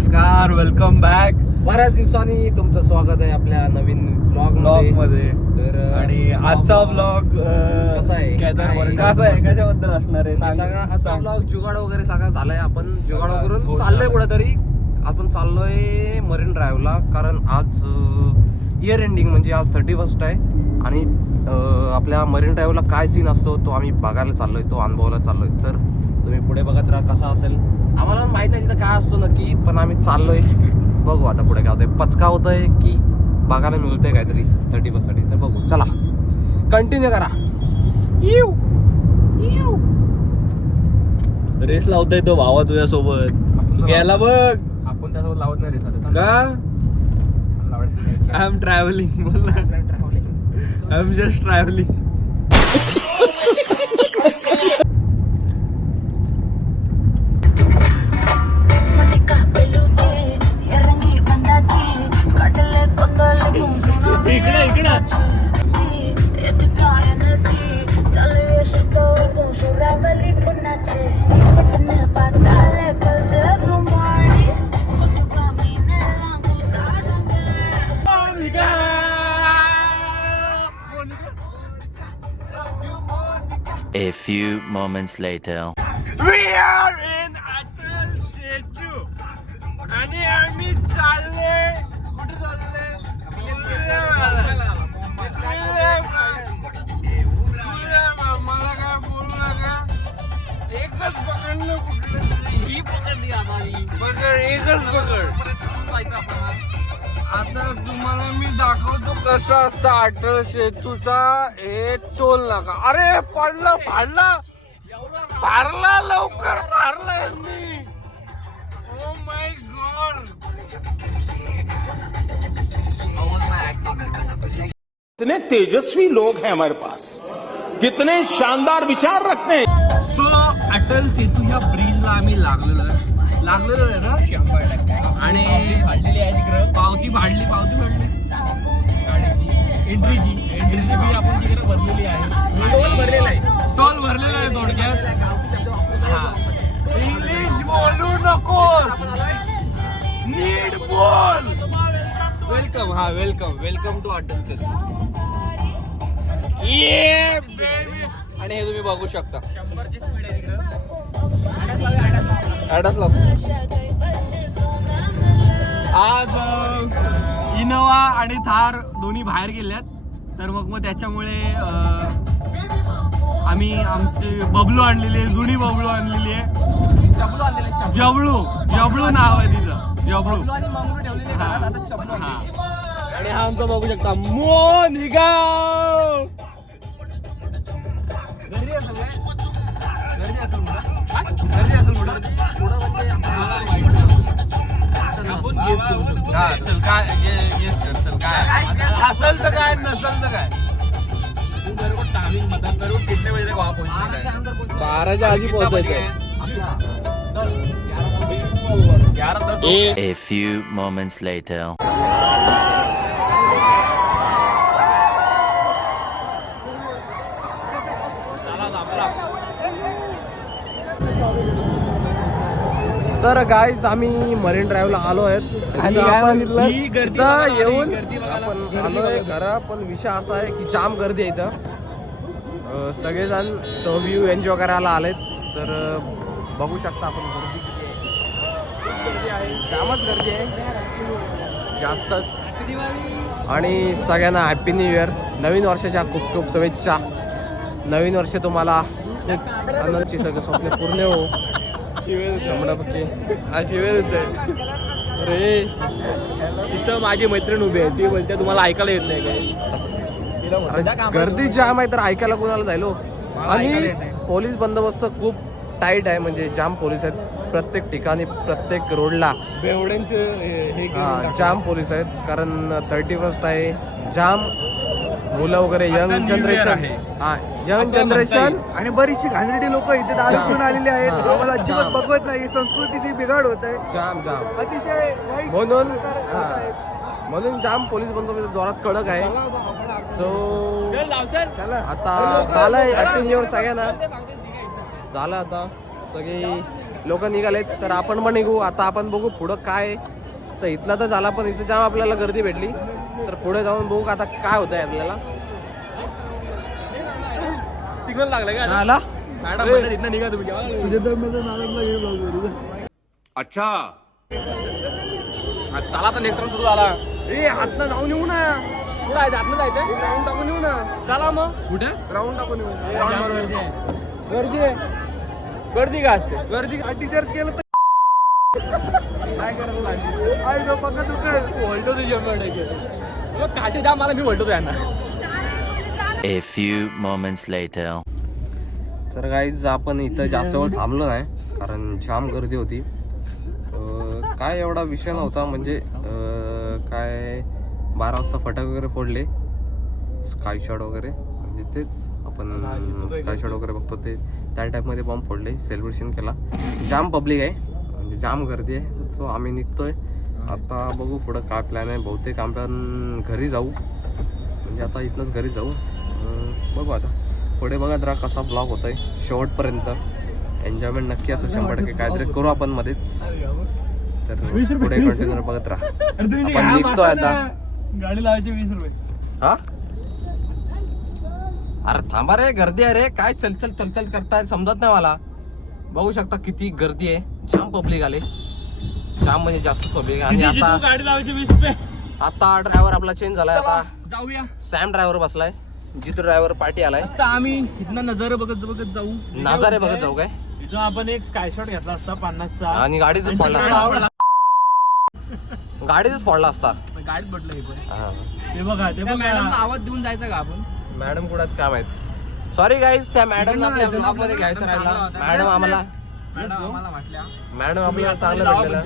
नमस्कार, welcome back. बऱ्याच दिवसांनी तुमचं स्वागत आहे आपल्या नवीन ब्लॉग मध्ये. तर आणि आजचा ब्लॉग कसा आहे कसा आहे, कशाबद्दल असणार आहे सांगा. आजचा ब्लॉग जुगाड वगैरे सगळा झालाय. आपण जुगाड करून हो, चाललोय झालं. कुठेतरी. आपण चाललोय मरीन ड्राईव्हला, कारण आज इयर एंडिंग म्हणजे आज 31 आहे. आणि आपल्या मरीन ड्राईव्हला काय सीन असतो तो आम्ही बघायला चाललोय, तो अनुभवायला चाललोय. तर तुम्ही पुढे बघत राहा कसा असेल. आम्हाला पण माहित नाही तिथं काय असतो नक्की, पण आम्ही चाललोय. बघू आता पुढे काय होतंय, पचका होतंय की बघायला मिळतंय काहीतरी 31 साठी. तर बघू, चला कंटिन्यू करा. रेस लावताय तो भावा तुझ्यासोबत. गेला बघ. आपण त्यासोबत लावत नाही रे का आय एम ट्रॅव्हलिंग. बोल ना, I am just travelling. A few moments later. We are in Atal Setu आणि आम्ही चालले. कुठे चालले? मला काय बोलू नका. एकच पकडलं, कुठलं ही पकडली आम्हाला. पकड, एकच पकड. आता तुम्हाला मी दाखवतो कसं असतं अटल सेतूचा हे टोल नाका. अरे पडलं, भारला लवकर भारला यांनी. Oh my God. कितने तेजस्वी लोग हैं हमारे पास, कितने शानदार विचार रखते हैं. सो अटल सेतू ह्या ब्रिजला आम्ही लागलेलो आहे ना. 100% आणि फाडलेली आहे तिकडं पावती फाडली गाडीची एंट्रीची बी आपण तिकडे भरलेली आहे. टोल भरलेला आहे. स्टॉल भरलेला आहे थोडक्यात. इंग्लिश बोलू नको, नीट बोल. Welcome to Atal Setu. ये बेबी. आणि हे तुम्ही बघू शकता 100ची स्पीड आहे तिकडं. आज इनोवा आणि थार दोन्ही बाहेर गेल्यात. तर मग त्याच्यामुळे आम्ही आमची बबलू आणलेली आहे, जुनी बबलू आणलेली आहे. जबलू नाव आहे तिचं, जबलू. हा. आणि हा आमचा बघू शकता मोनिका. चल काय असेल तर काय, नसेल तर काय. तू मेरे को टाइमिंग बता, मेरे को कितने बजे तक वहाँ पहुँचना है. 12च्या आधी पोहोचायचं. 11-10. A few moments later. तर गाईज आम्ही मरीन ड्राईव्हला आलो आहेत. आणि आपण ही गर्दी इथं बघा, येऊन गर्दी बघायला. आपण आलोय खरं, पण विषय असा आहे की जाम गर्दी आहे इथं. सगळेजण तो व्ह्यू एन्जॉय करायला आलेत. तर बघू शकता आपण गर्दी किती आहे. जामच गर्दी आहे, जास्तच. आणि सगळ्यांना हॅपी न्यू इयर, नवीन वर्षाच्या खूप खूप शुभेच्छा. नवीन वर्ष तुम्हाला खूप आनंदाची सगळं स्वप्न पूर्ण हो. 100%. अरे तिथं माझी मैत्रीण उभी आहे, ती बोलते तुम्हाला ऐकायला येत नाही काय. अरे गर्दी जाम आहे, तर ऐकायला कोणाला जायलो. आणि पोलीस बंदोबस्त खूप टाईट आहे, म्हणजे जाम पोलीस आहेत प्रत्येक ठिकाणी, प्रत्येक रोडला. जाम पोलीस आहेत, कारण 31 आहे. जाम मुलं वगैरे, यंग जनरेशन. यंग जनरेशन आणि बरीचशी घाणेरडी लोक इथे दारू घेऊन आलेली आहेत. आम्हाला अजिबात बघवत नाही, संस्कृतीची बिघाड होत आहे. जाम अतिशय वाईट म्हणून प्रकार होत आहे. म्हणून जाम पोलीस बंदोबस्त जोरात कडक आहे. सो चला आता झालंय हॅपी न्यू इयर सगळ्यांना. झालं आता सगळी लोक निघालेत तर आपण पण निघू. आता आपण बघू पुढं काय आहे. तर इथला तर झाला पण इथं जाम आपल्याला गर्दी भेटली तर पुढे जाऊन बघू आता काय होत आहे आपल्याला. सिग्नल लागलं का आला मॅडम म्हणलं इथनं निघा तुम्ही केव्हा लागले? तुझे तर माझं मॅडमला हे बघ. चला तर नेक्स्ट सुरू झाला. ए आतनं जाऊन येऊ ना. कुठं आहे आतनं जायचं राऊंड टाकून येऊ ना. चला मग कुठे राऊंड टाकून येऊ. गर्दी आहे. गर्दी का असते गर्दी टीचर्स केलं तर काय करायचं आई जो पक्का दुकान. बोलतो तुझी काठी द्या मला मी बोलतो त्यांना. A few moments later. तर गाईज आपण इथं जास्त वेळ थांबलो नाही कारण जाम गर्दी होती. काय एवढा विषय नव्हता म्हणजे काय 12 वाजता फटाके वगैरे फोडले स्काय शॉट वगैरे म्हणजे तेच आपण स्काय शॉट वगैरे बघतो ते त्या टाईपमध्ये बॉम्ब फोडले सेलिब्रेशन केला. जाम पब्लिक आहे म्हणजे जाम गर्दी आहे. सो आम्ही निघतोय आता बघू पुढं काय प्लॅन आहे. बहुतेक आपण घरी जाऊ म्हणजे आता इथनंच घरी जाऊ. बघू आता पुढे बघा जरा कसा ब्लॉग होत आहे शेवटपर्यंत एन्जॉयमेंट नक्की असं 100% काहीतरी करू आपण मध्येच. तर पुढे कंटिन्यू बघत राहा. आपण निघतोय आता. गाडी लावायची 20 रुपये. हा अरे थांबा रे गर्दी आहे रे काय चलचल चलचल करताय समजत नाही मला. बघू शकता किती गर्दी आहे. जाम पब्लिक आले जाम म्हणजे जास्तच पब्लिक. आणि आता गाडी लावायची 20 रुपये. आता ड्रायव्हर आपला चेंज झालाय. आता जाऊया. सॅम ड्रायव्हर बसलाय. जितू ड्रायव्हर पार्टी आलाय. आता आम्ही इथनं नजारा बघत बघत जाऊ. नाजारे बघत जाऊ काय. इथं आपण एक स्काय शॉट घेतला असता 50चा आणि गाडीच फोडला असता. गाडीच फोडला असता. गाडीत म्हटलं हे पण. हा. ते बघा ते मॅडमला आवाज देऊन जायचा का आपण. मॅडम कुठं काय माहित. सॉरी गाईज त्या मॅडमला आपल्या ब्लॉग मध्ये घ्यायचं राहिला. मॅडम आम्हाला वाटल्या मॅडम आपल्याला चांगलं भेटलेलं.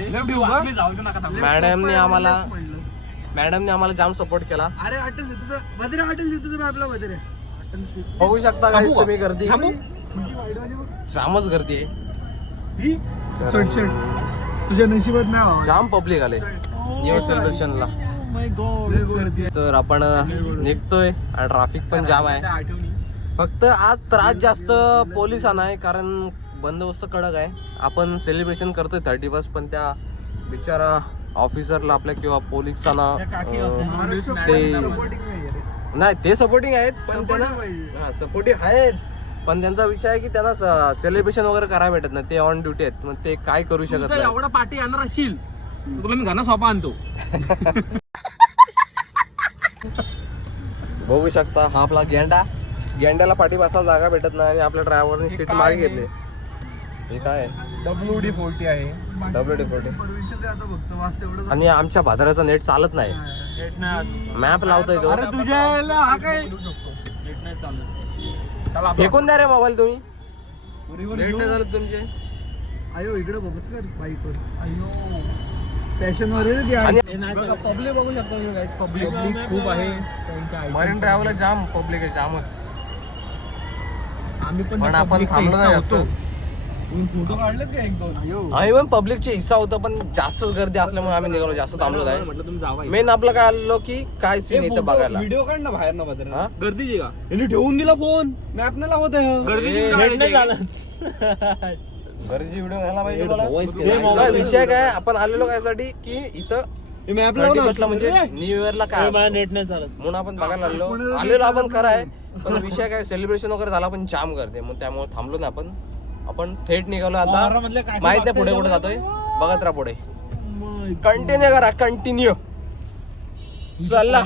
मॅडमने आम्हाला जाम सपोर्ट केला. अरे हॉटेल तुझं बदरे हॉटेल तुझं मॅपला बदरे. बघू शकता गाईज तुम्ही गर्दी थांबू? जामच गर्दी आहे. तुझ्या नशिबात नाही बाबा. जाम पब्लिक आले न्यू सेलिब्रेशनला. तर आपण निघतोय आणि ट्रॅफिक पण जाम आहे. आठवणी. फक्त आज त्रास जास्त पोलिसांना आहे कारण बंदोबस्त कडक आहे. आपण सेलिब्रेशन करतोय 31 पण त्या बिचारा ऑफिसरला आपल्या किंवा पोलिसांना नाही ते सपोर्टिंग आहेत पण त्यांना सपोर्टिंग आहेत पण त्यांचा विषय आहे की त्यांना सेलिब्रेशन वगैरे करायला भेटत नाही. ते ऑन ड्युटी आहेत मग ते काय करू शकत नाही. एवढा पार्टी येणार असशील तुला मी घना सोपा आणतो. बघू शकता हा आपला गेंड्याला पाठी बसायला जागा भेटत नाही आणि आपल्या ड्रायव्हरने सीट मागे घेतली. हे काय WD-40 आहे. WD-40 परमिशन दे आता फक्त वास तेवढं. आणि आमच्या भादराचा नेट चालत नाही. नेट नाही. मॅप लावतोय तो. अरे तुझ्या याला हा काय नेट नाही चालत. फेकून द्या रे मोबाईल तुम्ही. नेट नाही चालत तुमचे. अयो इकडे बघच कर बाईकवर. पॅशन वर आहे रे ती. आणि पब्लिक बघू शकता तुम्ही पब्लिक खूप आहे. त्यांच्या मरीन ड्रायव्हरला जाम पब्लिक आहे जामच. आम्ही पण आपण थांबलो नाही जास्त. फोटो काढलेत का एक दोन. अयो आम्ही पण पब्लिकची हिस्सा होतं पण जास्तच गर्दी असल्यामुळे आम्ही निघालो जास्त थांबलो नाही. म्हटलं तुम्ही जावा. मेन आपलं काय आलो की काय सीन इथं बघायला. व्हिडिओ काढ ना बाहेर ना बदरे. हा? गर्दीची का यांनी ठेवून दिला फोन मॅप नाही लावत आहे. गर्दी नाही झालं. गर्दी व्हिडिओ घ्यायला पाहिजे मला. काय विषय काय आपण आलेलो कायसाठी की इथं मॅप 31 म्हणजे न्यू इयरला काय असतं. नेट नाही चालत. म्हणून आपण बघायला आलेलो आपण खरं आहे पण विषय काय सेलिब्रेशन वगैरे झाला पण जाम गर्दी मग त्यामुळे थांबलो ना आपण थेट निघालो. आता माहित नाही पुढे कुठे जातोय बघत राहा. पुढे कंटिन्यू करा कंटिन्यू. चला